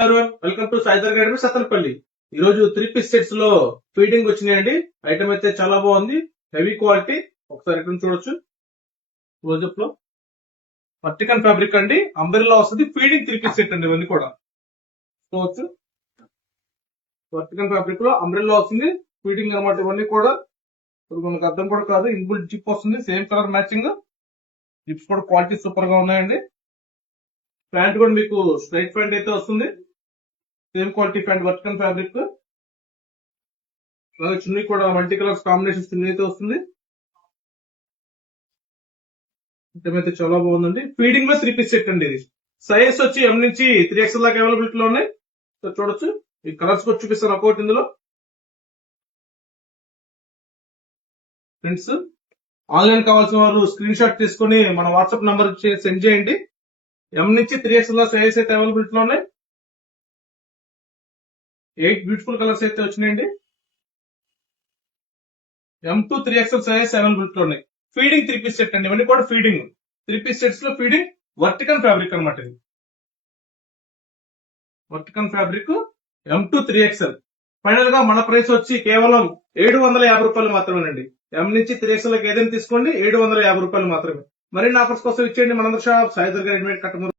Welcome to Saidhar academy Sattalapalli. ఈ రోజు 3 piece sets లో ఫీడింగ్ వచ్చినాయండి. ఐటమ్ అయితే చాలా బాగుంది, హెవీ క్వాలిటీ. ఒకసారి ఇక్కడ చూడొచ్చు. క్లోజప్ లో వర్టికల్ ఫ్యాబ్రిక్ అండి, అంబ్రెల్లా వస్తుంది. ఫీడింగ్ 3 పీస్ సెట్ అండి. ఇవన్నీ కూడా చూడొచ్చు. వర్టికల్ ఫ్యాబ్రిక్ లో అంబ్రెల్లా వస్తుంది, ఫీడింగ్ అనమాట. ఇవన్నీ కూడా మనకు అర్థం కూడా కాదు. ఇన్బుల్ జిప్ వస్తుంది, సేమ్ కలర్ మ్యాచింగ్. జిప్స్ కూడా క్వాలిటీ సూపర్ గా ఉన్నాయండి. ప్యాంట్ కూడా మీకు స్ట్రైట్ ప్యాంట్ అయితే వస్తుంది, same quality pant, vertical fabric. అలాగే చున్నీ కూడా మల్టీ కలర్స్ కాంబినేషన్ చున్నీ అయితే వస్తుంది. అయితే చాలా బాగుందండి. ఫీడింగ్ లో 3 పీస్ సెట్ అండి. ఇది సైజ్ వచ్చి M నుంచి 3XL దాకా అవైలబిలిటీ లో ఉన్నాయి. చూడొచ్చు. ఈ కలర్స్ కూడా చూపిస్తాను ఒక్కొక్కటి ఇందులో. ఫ్రెండ్స్, ఆన్లైన్ కావాల్సిన వారు స్క్రీన్ షాట్ తీసుకుని మన వాట్సాప్ నంబర్ సెండ్ చేయండి. M నుంచి 3XL సైజ్ అయితే అవైలబిలిటీ లో ఉన్నాయి. 8 బ్యూటిఫుల్ కలర్స్ అయితే వచ్చినాయండి. M to 3XL size availability లో ఉన్నాయి. ఫీడింగ్ 3 పీస్ సెట్ అండి. ఇవన్నీ కూడా ఫీడింగ్ 3 పీస్ సెట్స్ లో ఫీడింగ్ వర్టికల్ ఫ్యాబ్రిక్ అనమాట. ఇది vertical fabric M to 3XL. Final గా మన ప్రైస్ వచ్చి కేవలం 750 రూపాయలు మాత్రమేనండి. M నుంచి 3XL ఏదైనా తీసుకోండి, 750 రూపాయలు మాత్రమే. మరిన్ని ఆఫర్స్ కోసం ఇచ్చేయండి. మనందరి షాప్ సాయిధర్ రెడీమేడ్ కట్టమూరు.